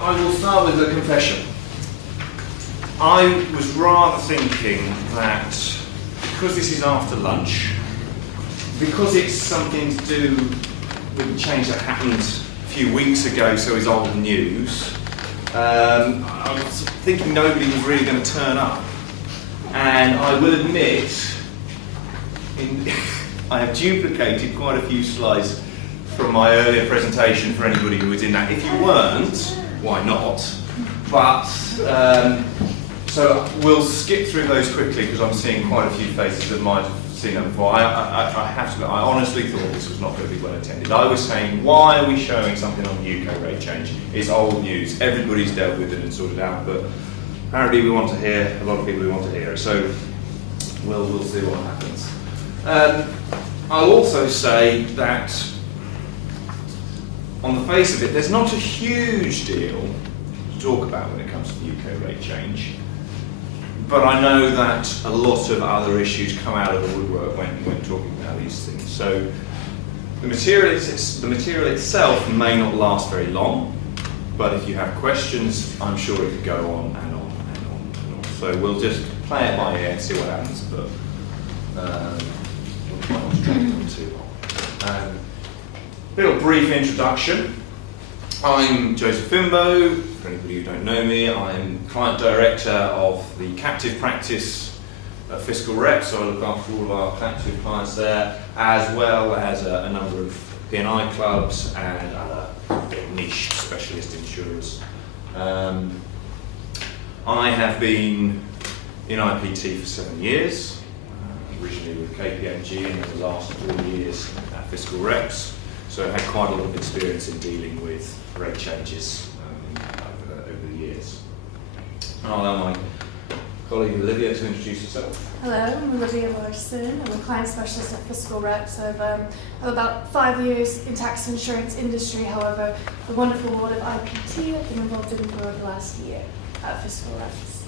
I will start with a confession. I was rather thinking that because this is after lunch, because it's something to do with the change that happened a few weeks ago, so it's old news, I was thinking nobody was really going to turn up. And I will admit, I have duplicated quite a few slides from my earlier presentation for anybody who was in that. If you weren't, why not? But, so we'll skip through those quickly because I'm seeing quite a few faces that might have seen that before. I have to, I honestly thought this was not going to be well attended. I was saying, why are we showing something on UK rate change? It's old news. Everybody's dealt with it and sorted out, but apparently we want to hear, a lot of people who want to hear it. So we'll see what happens. I'll also say that on the face of it, there's not a huge deal to talk about when it comes to the UK rate change. But I know that a lot of other issues come out of the woodwork when talking about these things. So the material itself may not last very long, but if you have questions, I'm sure it could go on and on and on and on. So we'll just play it by ear and see what happens, but we'll try not to drag it on too long. Little brief introduction. I'm Joseph Fimbo. For anybody who don't know me, I'm client director of the captive practice at Fiscal Rep, so I look after all of our captive clients there, as well as a number of P&I clubs and other niche specialist insurers. I have been in IPT for 7 years, originally with KPMG and the last 4 years at Fiscal Reps. So I've had quite a lot of experience in dealing with rate changes over the years. I'll allow my colleague Olivia to introduce herself. Hello, I'm Olivia Larson. I'm a client specialist at Fiscal Reps. I've have about 5 years in tax insurance industry. However, the wonderful world of IPT I've been involved in for the last year at Fiscal Reps.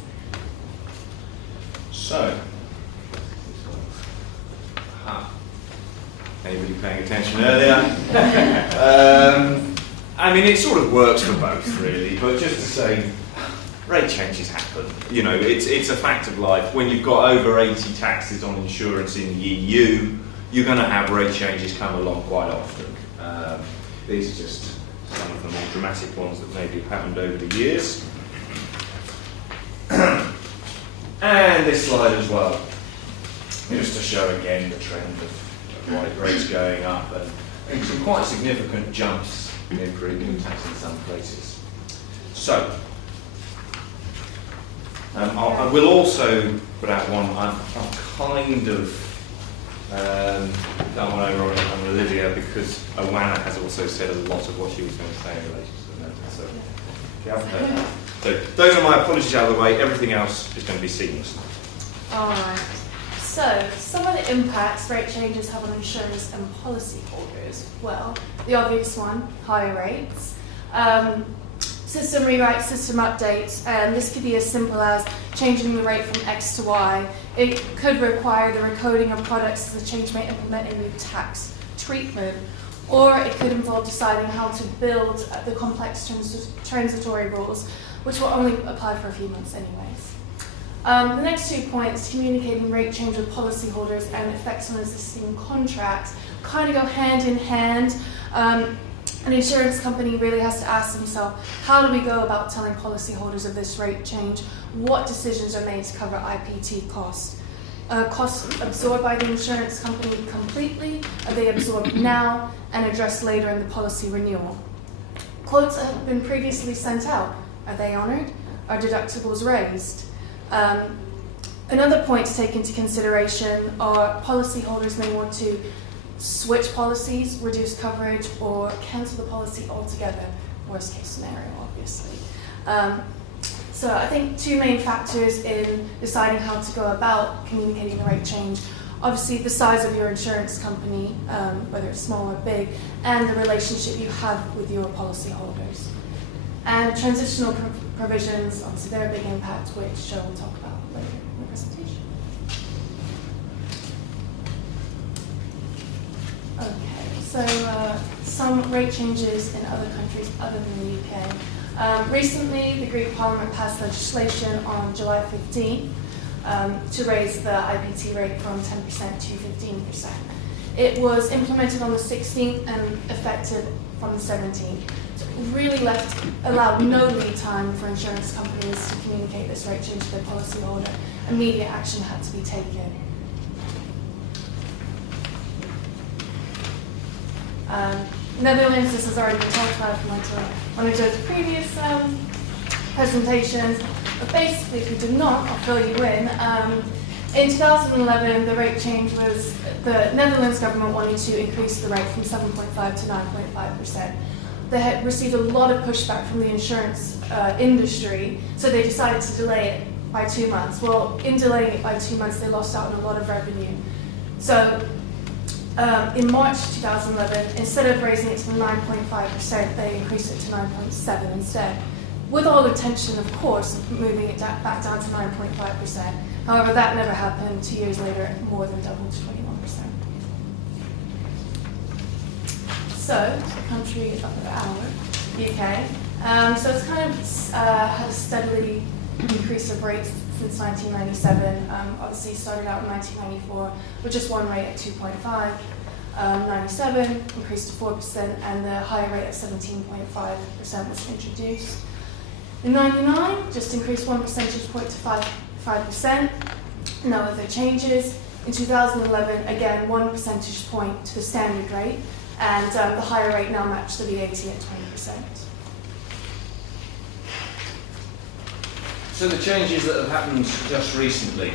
So, anybody paying attention earlier? I mean, it sort of works for both, really, but just to say, rate changes happen. You know, it's a fact of life. When you've got over 80 taxes on insurance in the EU, you're going to have rate changes come along quite often. These are just some of the more dramatic ones that maybe have happened over the years. And this slide as well, just to show again the trend of rates going up and some quite significant jumps in premium tax in some places. So, I will also put out one, I've kind of done one over on Olivia because Owana has also said a lot of what she was going to say in relation to that. So, if you haven't heard that. So those are my apologies out of the way, everything else is going to be seamless. Alright, so some of the impacts rate changes have on insurers and policyholders. Well, the obvious one, higher rates. System rewrites, system updates, and this could be as simple as changing the rate from X to Y. It could require the recoding of products as the change may implement a new tax treatment, or it could involve deciding how to build the complex transitory rules, which will only apply for a few months anyways. The next 2 points, communicating rate change with policyholders and effects on existing contracts, kind of go hand in hand. An insurance company really has to ask themselves, how do we go about telling policyholders of this rate change? What decisions are made to cover IPT costs? Costs absorbed by the insurance company completely? Are they absorbed now and addressed later in the policy renewal? Quotes that have been previously sent out, are they honoured? Are deductibles raised? Another point to take into consideration are policyholders may want to switch policies, reduce coverage, or cancel the policy altogether. Worst case scenario, obviously. So I think 2 main factors in deciding how to go about communicating the rate change. Obviously the size of your insurance company, whether it's small or big, and the relationship you have with your policyholders. And transitional provisions, obviously they're a big impact, which Joe will talk about later in the presentation. Okay, so some rate changes in other countries other than the UK. Recently, the Greek Parliament passed legislation on July 15 to raise the IPT rate from 10% to 15%. It was implemented on the 16th and effective from the 17th. So it really allowed no lead time for insurance companies to communicate this rate change to their policyholder. Immediate action had to be taken. Netherlands, this has already been talked about from one of Joe's previous presentations. But basically, if you did not, I'll fill you in. In 2011, the rate change was, the Netherlands government wanted to increase the rate from 7.5 to 9.5%. They had received a lot of pushback from the insurance industry, so they decided to delay it by 2 months. Well, in delaying it by 2 months, they lost out on a lot of revenue. So in March 2011, instead of raising it to 9.5%, they increased it to 9.7% instead, with all intention, of course, of moving it back down to 9.5%. However, that never happened. 2 years later, it more than doubled to 21%. So, the country is up at our UK. So it's kind of had a steadily increase of rates since 1997. Obviously, started out in 1994 with just one rate at 2.5. 97 increased to 4%, and the higher rate at 17.5% was introduced. In 99, just increased 1 percentage point to 5%. No other changes. In 2011, again 1 percentage point to the standard rate, and the higher rate now matched the VAT at 20%. So the changes that have happened just recently,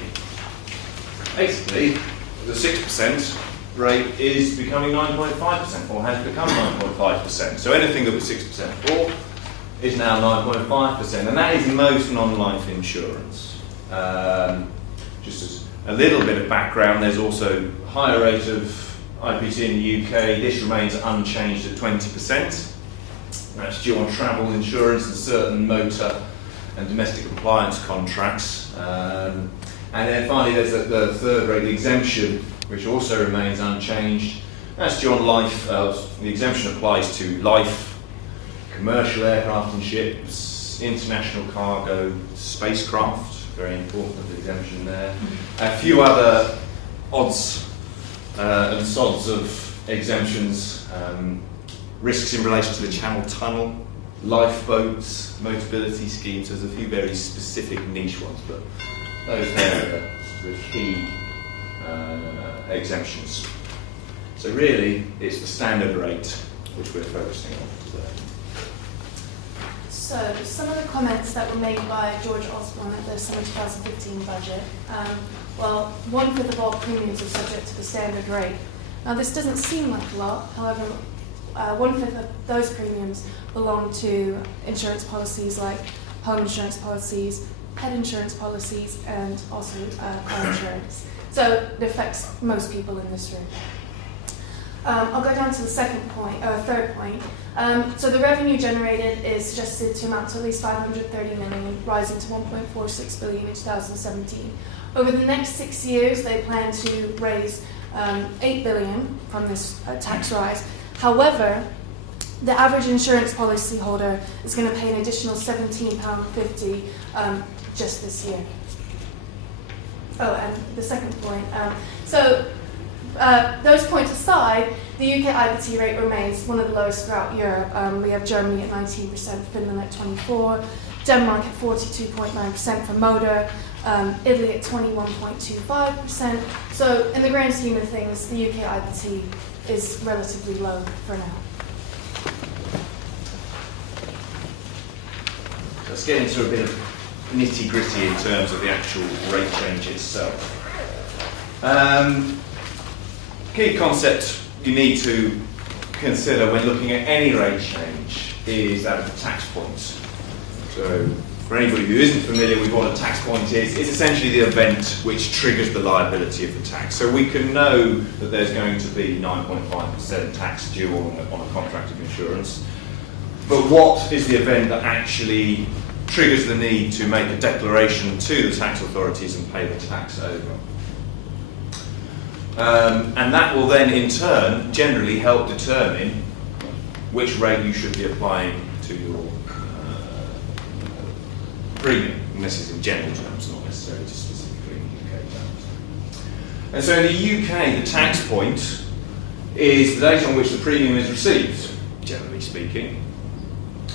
basically the 6% rate is becoming 9.5%, or has become 9.5%. So anything that was 6% before is now 9.5%, and that is most non-life insurance. Just as a little bit of background, there's also a higher rate of IPT in the UK. This remains unchanged at 20%. That's due on travel insurance and certain motor and domestic appliance contracts. And then finally there's the third rate, the exemption, which also remains unchanged. That's due on life. The exemption applies to life, commercial aircraft and ships, international cargo, spacecraft, very important exemption there. A few other odds and sods of exemptions, risks in relation to the Channel Tunnel, lifeboats, Motability schemes. There's a few very specific niche ones, but those there are the key exemptions. So really, it's the standard rate which we're focusing on today. So, some of the comments that were made by George Osborne at the summer 2015 budget. Well, 1/5 of all premiums are subject to the standard rate. Now, this doesn't seem like a lot. However, 1/5 of those premiums belong to insurance policies like home insurance policies, pet insurance policies, and also car insurance. So it affects most people in this room. I'll go down to the third point. So the revenue generated is suggested to amount to at least 530 million, rising to 1.46 billion in 2017. Over the next 6 years, they plan to raise 8 billion from this tax rise. However, the average insurance policy holder is going to pay an additional £17.50 just this year. Oh, and the second point. Those points aside, the UK IPT rate remains one of the lowest throughout Europe. We have Germany at 19%, Finland at 24%, Denmark at 42.9% for motor, Italy at 21.25%. So in the grand scheme of things, the UK IPT is relatively low for now. Let's get into a bit of nitty-gritty in terms of the actual rate change itself. Key concept you need to consider when looking at any rate change is that of the tax points. So for anybody who isn't familiar with what a tax point is, it's essentially the event which triggers the liability of the tax. So we can know that there's going to be 9.5% tax due on a contract of insurance. But what is the event that actually triggers the need to make a declaration to the tax authorities and pay the tax over? And that will then in turn generally help determine which rate you should be applying to your premium, and this is in general terms, not necessarily just specifically in UK terms. And so in the UK, the tax point is the date on which the premium is received, generally speaking.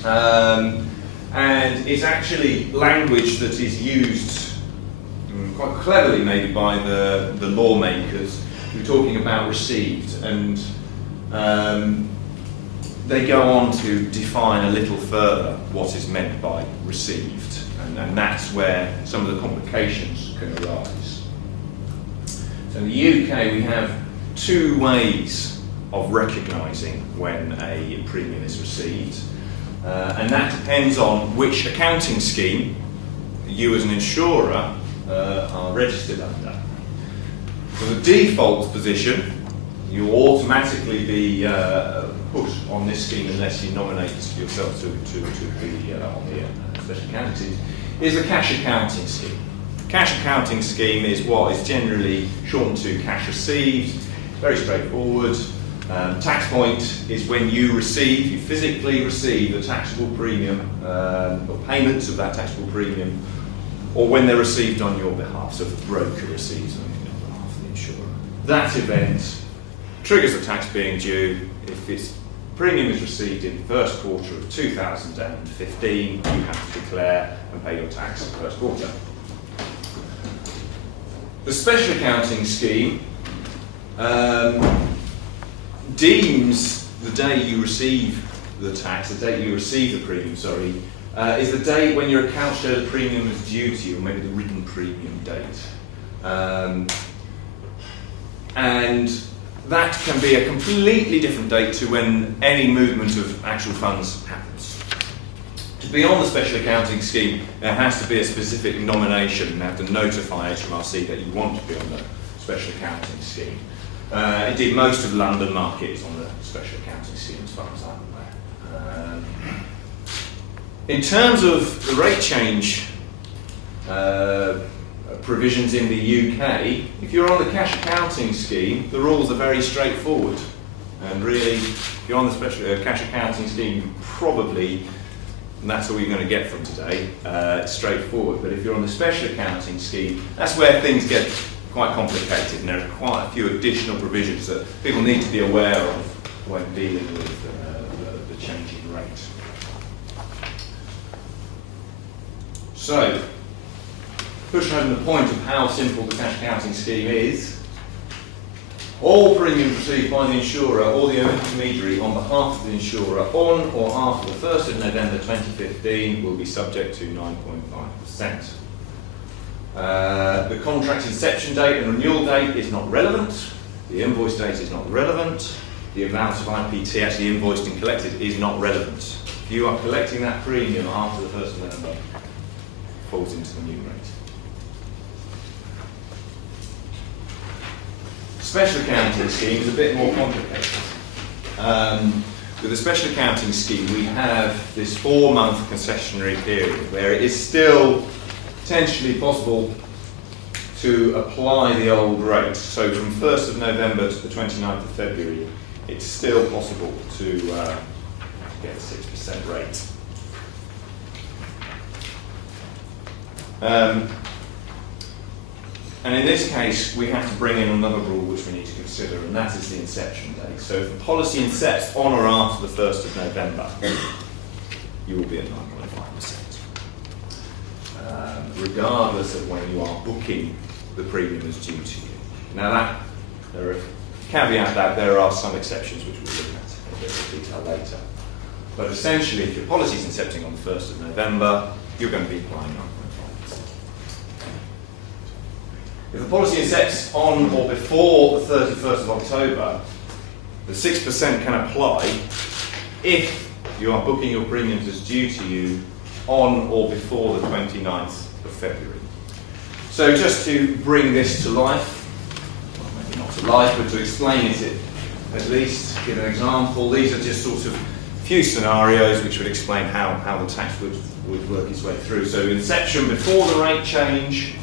And it's actually language that is used quite cleverly maybe by the lawmakers who are talking about received, and they go on to define a little further what is meant by received, and that's where some of the complications can arise. So in the UK we have two ways of recognising when a premium is received, and that depends on which accounting scheme you as an insurer are registered under. For the default position, you'll automatically be put on this scheme unless you nominate yourself to be on the special accounting scheme, is the cash accounting scheme. Cash accounting scheme is what is generally shortened to cash received, very straightforward. Tax point is when you physically receive the taxable premium, or payments of that taxable premium, or when they're received on your behalf, so if the broker receives them on behalf of the insurer. That event triggers the tax being due if its premium is received in the first quarter of 2015, you have to declare and pay your tax in the first quarter. The special accounting scheme deems the day you receive the tax, the date you receive the premium, is the date when your accounts show the premium is due to you, or maybe the written premium date. And that can be a completely different date to when any movement of actual funds happens. To be on the special accounting scheme, there has to be a specific nomination. You have to notify HMRC that you want to be on the special accounting scheme. Indeed, most of the London market is on the special accounting scheme, as far as I'm aware. In terms of the rate change provisions in the UK, if you're on the cash accounting scheme, the rules are very straightforward. And really, if you're on the special cash accounting scheme, you probably, and that's all you're going to get from today, it's straightforward. But if you're on the special accounting scheme, that's where things get quite complicated, and there are quite a few additional provisions that people need to be aware of when dealing with the changing rate. So, pushing home the point of how simple the cash accounting scheme is, all premiums received by the insurer or the intermediary on behalf of the insurer on or after the 1st of November 2015 will be subject to 9.5%. The contract inception date and renewal date is not relevant. The invoice date is not relevant. The amount of IPT actually invoiced and collected is not relevant. If you are collecting that premium after the 1st of November, it falls into the new rate. Special accounting scheme is a bit more complicated. With the special accounting scheme, we have this 4-month concessionary period where it is still potentially possible to apply the old rate. So from 1st of November to the 29th of February, it's still possible to get a 6% rate. And in this case, we have to bring in another rule which we need to consider, and that is the inception date. So if the policy incepts on or after the 1st of November, you will be at 9.5%. Regardless of when you are booking the premium as due to you. Now there are caveat that there are some exceptions which we'll look at in a bit more detail later. But essentially, if your policy is incepting on the 1st of November, you're going to be applying 9.5%. If the policy incepts on or before the 31st of October, the 6% can apply if you are booking your premiums as due to you on or before the 29th of February. So just to bring this to life, well, maybe not to life, but to explain it at least, give an example. These are just sort of few scenarios which would explain how the tax would work its way through. So inception before the rate change,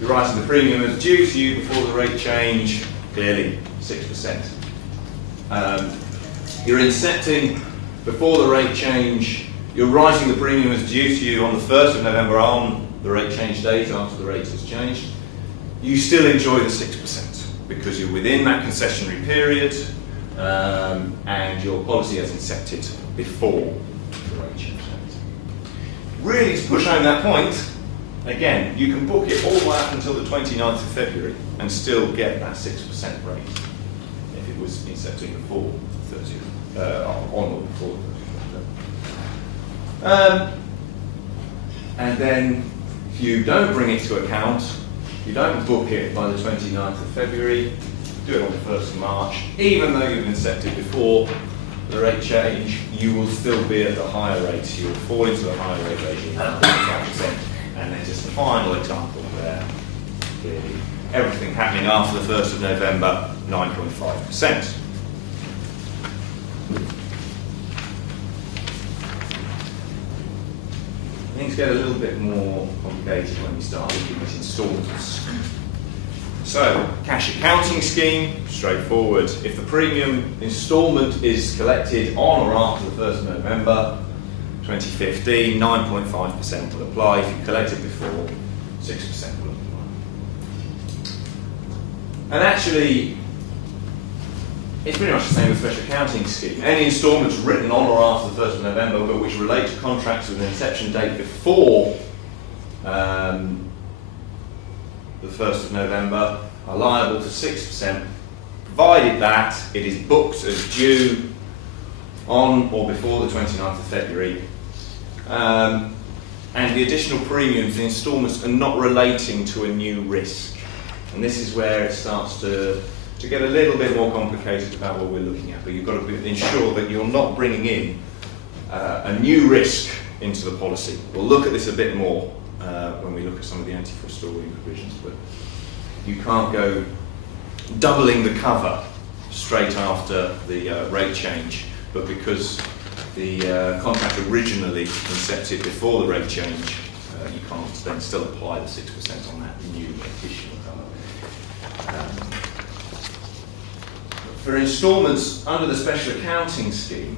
you're writing the premium as due to you before the rate change, clearly 6%. You're incepting before the rate change, you're writing the premium as due to you on the 1st of November on the rate change date after the rate has changed, you still enjoy the 6% because you're within that concessionary period and your policy has incepted before the rate change date. Really, to push home that point, again, you can book it all the way up until the 29th of February and still get that 6% rate if it was incepting before the 30th, on or before the 30th. And then if you don't bring it to account, you don't book it by the 29th of February, do it on the 1st of March, even though you've incepted before the rate change, you will still be at the higher rate. You'll fall into the higher rate regime, 5%. And then just the final example there, clearly everything happening after the 1st of November, 9.5%. Things get a little bit more complicated when we start looking at instalments. So, cash accounting scheme, straightforward. If the premium instalment is collected on or after the 1st of November 2015, 9.5% will apply. If you collect it before, 6% will apply. And actually, it's pretty much the same with special accounting scheme. Any instalments written on or after the 1st of November but which relate to contracts with an inception date before the 1st of November are liable to 6%, provided that it is booked as due on or before the 29th of February. And the additional premiums, the instalments, are not relating to a new risk. And this is where it starts to get a little bit more complicated about what we're looking at. But you've got to ensure that you're not bringing in a new risk into the policy. We'll look at this a bit more when we look at some of the anti-forestalling provisions, but you can't go doubling the cover straight after the rate change, but because the contract originally incepted before the rate change, you can't then still apply the 6% on that new additional cover. For instalments under the special accounting scheme,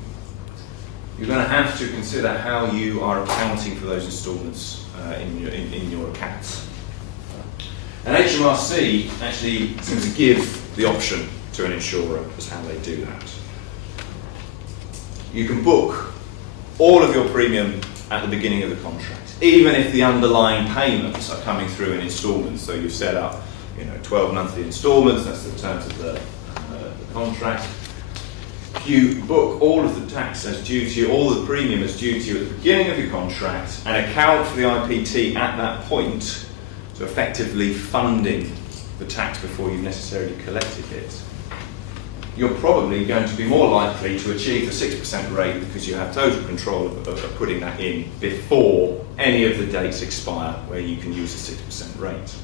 you're going to have to consider how you are accounting for those instalments in your accounts. And HMRC actually seems to give the option to an insurer as how they do that. You can book all of your premium at the beginning of the contract, even if the underlying payments are coming through in instalments. So you've set up 12 monthly instalments, that's the terms of the contract. You book all of the tax as due to you, all the premium as due to you at the beginning of your contract, and account for the IPT at that point, so effectively funding the tax before you've necessarily collected it. You're probably going to be more likely to achieve the 6% rate because you have total control of putting that in before any of the dates expire where you can use the 6% rate.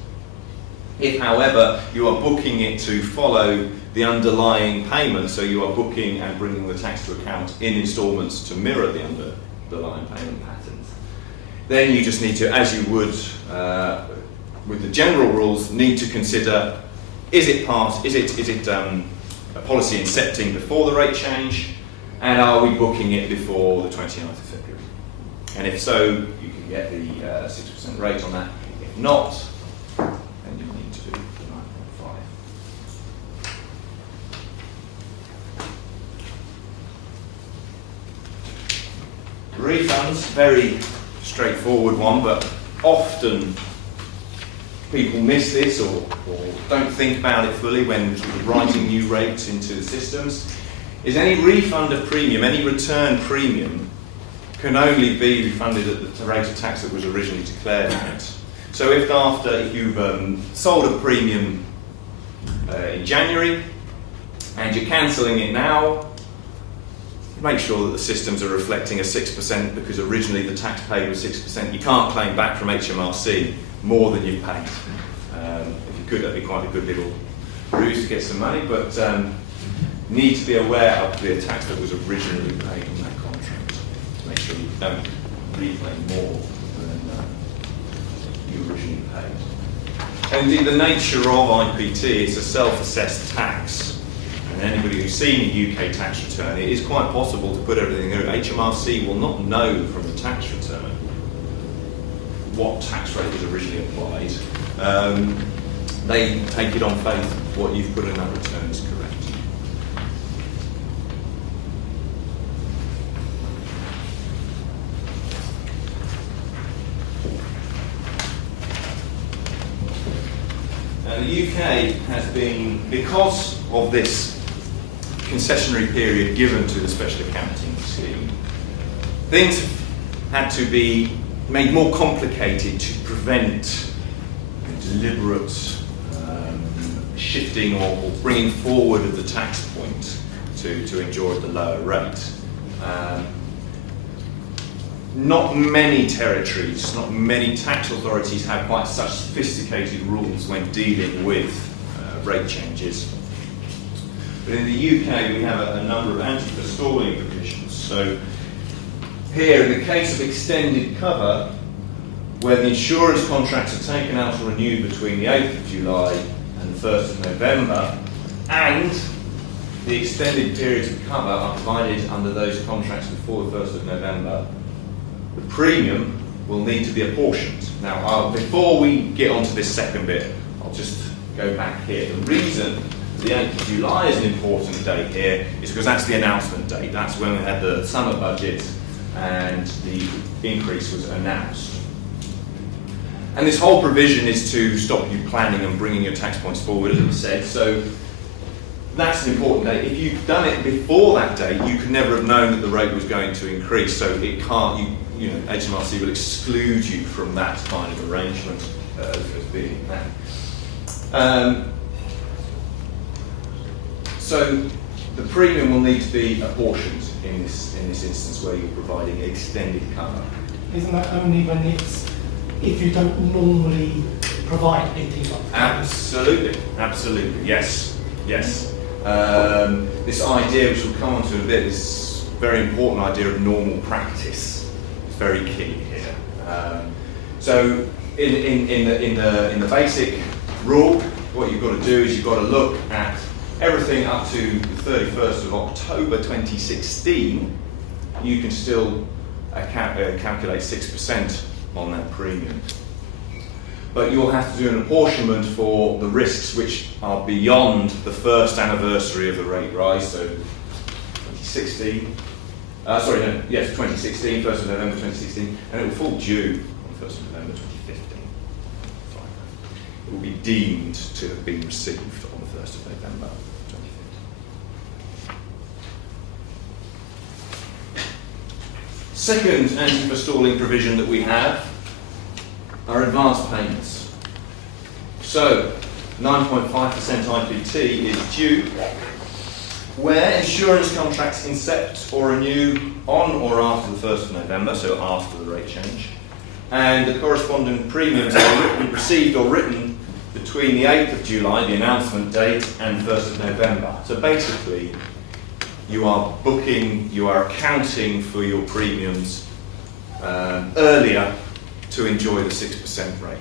If, however, you are booking it to follow the underlying payment, so you are booking and bringing the tax to account in instalments to mirror the underlying payment patterns, then you just need to, as you would with the general rules, need to consider: is it a policy incepting before the rate change, and are we booking it before the 29th of February? And if so, you can get the 6% rate on that. If not, then you need to do the 9.5. Refunds, very straightforward one, but often people miss this or don't think about it fully when sort of writing new rates into the systems, is any refund of premium, any return premium, can only be refunded at the rate of tax that was originally declared at. So if you've sold a premium in January and you're cancelling it now, make sure that the systems are reflecting a 6% because originally the tax paid was 6%. You can't claim back from HMRC more than you've paid. If you could, that'd be quite a good little ruse to get some money, but need to be aware of the tax that was originally paid on that contract to make sure you don't reclaim more than you originally paid. And indeed, the nature of IPT is a self-assessed tax. and anybody who's seen a UK tax return, it is quite possible to put everything through. HMRC will not know from the tax return what tax rate was originally applied. They take it on faith what you've put in that return is correct. Now the UK has been, because of this concessionary period given to the special accounting scheme, things had to be made more complicated to prevent deliberate shifting or bringing forward of the tax point to enjoy the lower rate. Not many territories, not many tax authorities have quite such sophisticated rules when dealing with rate changes. But in the UK we have a number of anti-forestalling provisions. So here, in the case of extended cover, where the insurance contracts are taken out or renewed between the 8th of July and the 1st of November, and the extended periods of cover are provided under those contracts before the 1st of November, the premium will need to be apportioned. Now, before we get onto this second bit, I'll just go back here. The reason the 8th of July is an important date here is because that's the announcement date. That's when we had the summer budget and the increase was announced. And this whole provision is to stop you planning and bringing your tax points forward, as I said. So that's an important date. If you've done it before that date, you could never have known that the rate was going to increase. So it can't. You know, HMRC will exclude you from that kind of arrangement as being that. So the premium will need to be apportioned in this instance where you're providing extended cover. Isn't that only when it's if you don't normally provide 18 months? Absolutely, absolutely, yes, yes. This idea, which we'll come on to in a bit, this very important idea of normal practice is very key here. So in the basic rule, what you've got to do is you've got to look at everything up to the 31st of October 2016. You can still calculate 6% on that premium. But you'll have to do an apportionment for the risks which are beyond the first anniversary of the rate rise, so 2016. 2016, 1st of November 2016, and it will fall due on 1st of November 2015. It will be deemed to have been received on the 1st of November 2015. Second anti-forestalling provision that we have are advance payments. So 9.5% IPT is due where insurance contracts incept or renew on or after the 1st of November, so after the rate change, and the corresponding premiums are received or written between the 8th of July, the announcement date, and 1st of November. So basically, you are accounting for your premiums earlier to enjoy the 6% rate.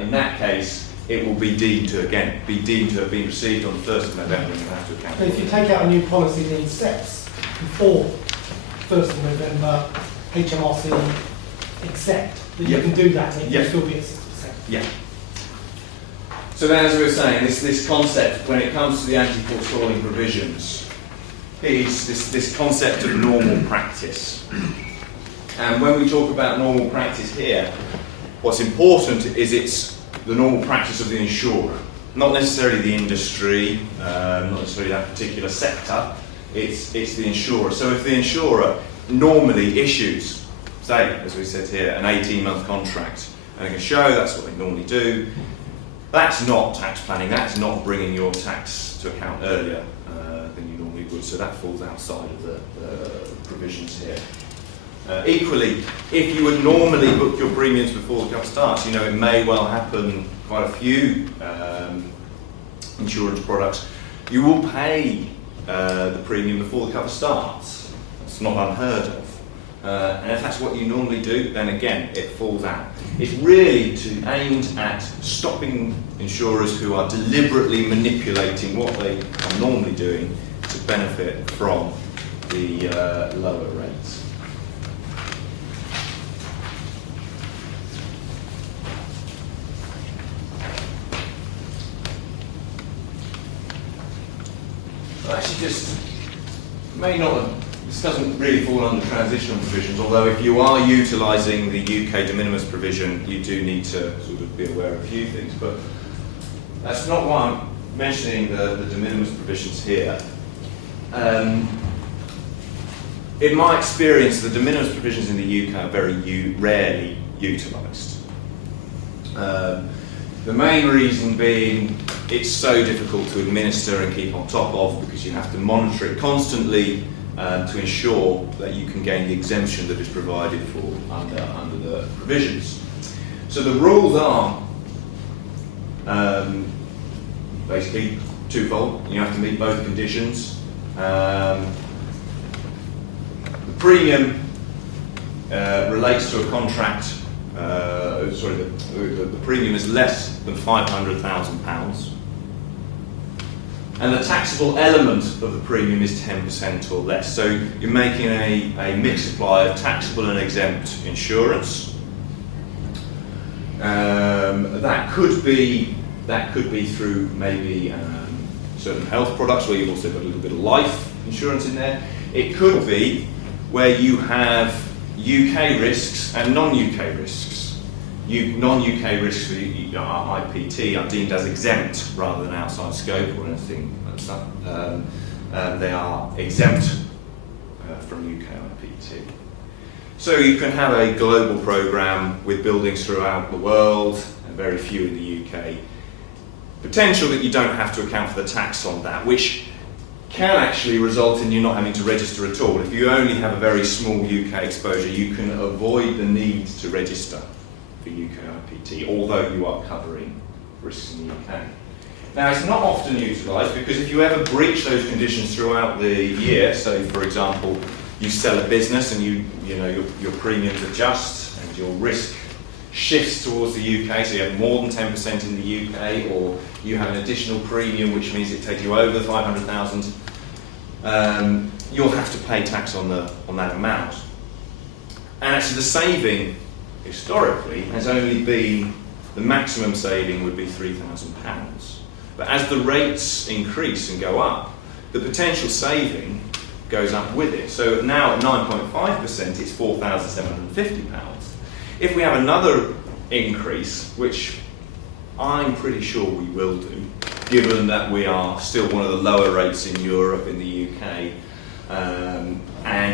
In that case, it will be deemed to have been received on the 1st of November, and you have to account. But if you take out a new policy that incepts before 1st of November, HMRC accept that you can do that and it can still be at 6%. Yeah. So then, as we were saying, this concept, when it comes to the anti-forestalling provisions, is this concept of normal practice. And when we talk about normal practice here, what's important is it's the normal practice of the insurer, not necessarily the industry, not necessarily that particular sector. It's the insurer. So if the insurer normally issues, say, as we said here, an 18-month contract, and they can show that's what they normally do, that's not tax planning. That's not bringing your tax to account earlier than you normally would. So that falls outside of the provisions here. Equally, if you would normally book your premiums before the cover starts, it may well happen quite a few insurance products. You will pay the premium before the cover starts. That's not unheard of. And if that's what you normally do, then again, it falls out. It's really aimed at stopping insurers who are deliberately manipulating what they are normally doing to benefit from the lower rates. Actually, just may not. This doesn't really fall under transitional provisions, although if you are utilising the UK de minimis provision, you do need to sort of be aware of a few things. But that's not why I'm mentioning the de minimis provisions here. In my experience, the de minimis provisions in the UK are very rarely utilised. The main reason being it's so difficult to administer and keep on top of because you have to monitor it constantly to ensure that you can gain the exemption that is provided for under the provisions. So the rules are basically twofold. You have to meet both conditions. The premium relates to a contract. The premium is less than £500,000, and the taxable element of the premium is 10% or less. So you're making a mixed supply of taxable and exempt insurance. That could be through maybe certain health products where you've also got a little bit of life insurance in there. It could be where you have UK risks and non-UK risks. Non-UK risks for IPT are deemed as exempt rather than outside scope or anything like that. They are exempt from UK IPT. So you can have a global programme with buildings throughout the world and very few in the UK. Potential that you don't have to account for the tax on that, which can actually result in you not having to register at all. If you only have a very small UK exposure, you can avoid the need to register for UK IPT, although you are covering risks in the UK. Now, it's not often utilised because if you ever breach those conditions throughout the year, so for example, you sell a business and your premiums adjust and your risk shifts towards the UK, so you have more than 10% in the UK, or you have an additional premium which means it takes you over the 500,000, you'll have to pay tax on that amount. And actually the saving historically has only been, the maximum saving would be £3,000. But as the rates increase and go up, the potential saving goes up with it. So now at 9.5% it's £4,750. If we have another increase, which I'm pretty sure we will do, given that we are still one of the lower rates in Europe, in the UK, and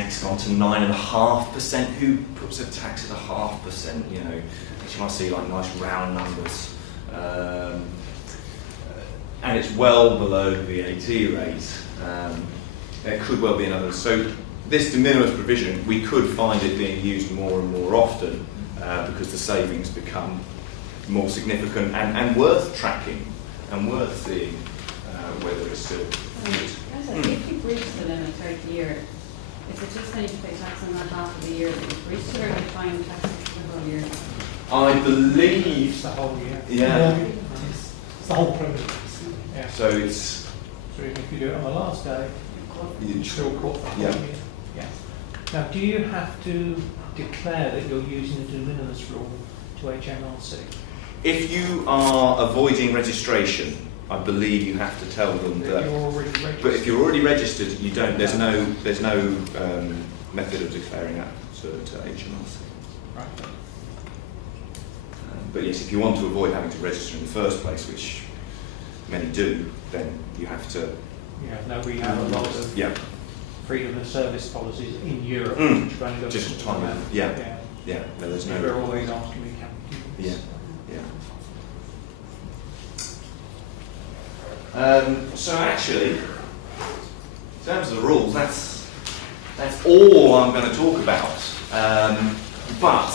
it's gone to 9.5%. Who puts a tax at 0.5%? You might see like nice round numbers, and it's well below the VAT rate. There could well be another. So this de minimis provision, we could find it being used more and more often because the savings become more significant and worth tracking and worth seeing whether it's still used. If you breach the limit throughout the year, is it just that you pay tax on that half of the year that you breached it, or are you paying tax for the whole year? I believe It's the whole year. Yeah. It's the whole program. Yeah. So it's. So even if you do it on the last day, you're still caught for the whole Yeah. year. Yeah. Now, do you have to declare that you're using the de minimis rule to HMRC? If you are avoiding registration, I believe you have to tell them that. You're already registered. But if you're already registered, you don't. There's no method of declaring that to HMRC. Right. But yes, if you want to avoid having to register in the first place, which many do, then you have to. Yeah. No, we have a lot of freedom of service policies in Europe, which are only got just to tiny. Yeah. No, there's no. They're always asking me, can we do this? So actually, in terms of the rules, that's all I'm going to talk about. But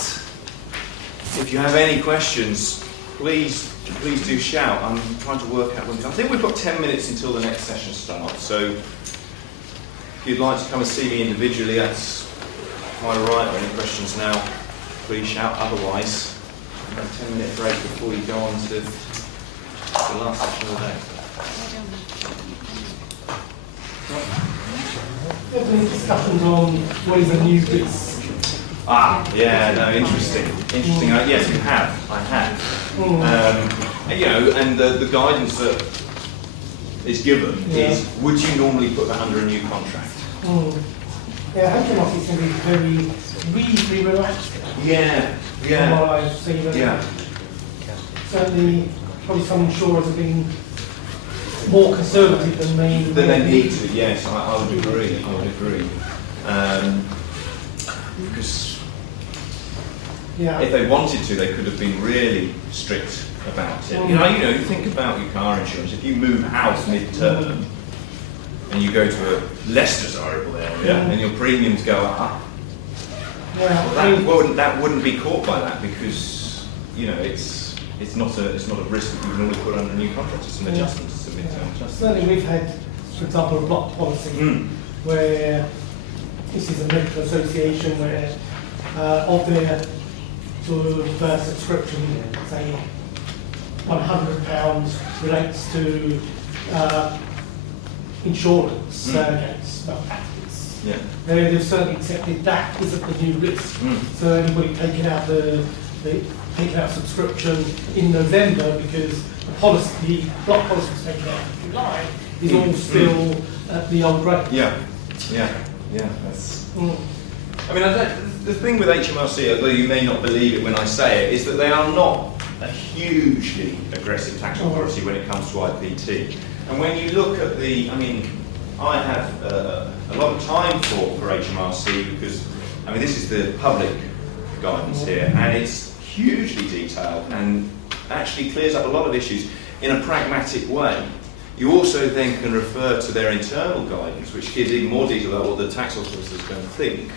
if you have any questions, please do shout. I'm trying to work out when. I think we've got 10 minutes until the next session starts. So if you'd like to come and see me individually, that's Am I right, or any questions now? Please shout, otherwise, we've got a 10-minute break before you go on to the last section of the day. There have been discussions on ways and new bits. Yeah, no, interesting. Yes, you have. I have. You know, and the guidance that is given is: would you normally put that under a new contract? Yeah, HMRC can be very reasonably relaxed. From what I've seen. Certainly, probably some insurers have been more conservative than me. Than they need to. Yes, I would agree. Because if they wanted to, they could have been really strict about it. You know, you think about your car insurance. If you move house mid-term and you go to a less desirable area and your premiums go up, that wouldn't be caught by that, because it's not a risk that you would normally put under a new contract. It's an adjustment. It's a mid-term adjustment. Certainly, we've had, for example, a block policy where this is a medical association where of their sort of subscription, say £100 relates to insurance against malpractice. They've certainly accepted that isn't the new risk. So anybody taking out taking out subscription in November because the block policy was taken out in July is all still at the old rate. That's. I mean, the thing with HMRC, although you may not believe it when I say it, is that they are not a hugely aggressive tax authority when it comes to IPT. And when you look at I have a lot of time for HMRC, because, this is the public guidance here, and it's hugely detailed and actually clears up a lot of issues in a pragmatic way. You also then can refer to their internal guidance, which gives even more detail about what the tax authorities are going to think.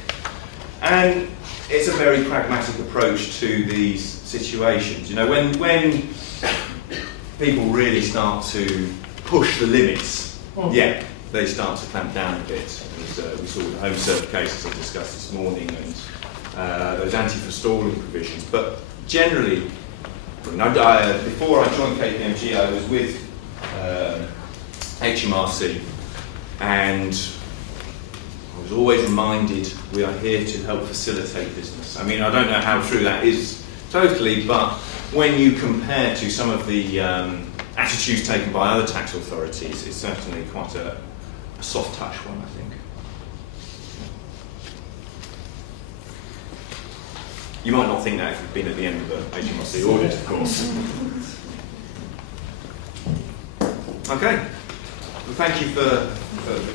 And it's a very pragmatic approach to these situations. You know, when people really start to push the limits, they start to clamp down a bit. As we saw with the home serve cases I discussed this morning, and those anti-forestalling provisions. But generally, before I joined KPMG, I was with HMRC, and I was always reminded we are here to help facilitate business. I don't know how true that is totally, but when you compare to some of the attitudes taken by other tax authorities, it's certainly quite a soft touch one, I think. You might not think that if you've been at the end of the HMRC audit, of course. Okay. Well, thank you for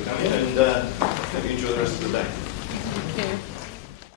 coming, and hope you enjoy the rest of the day.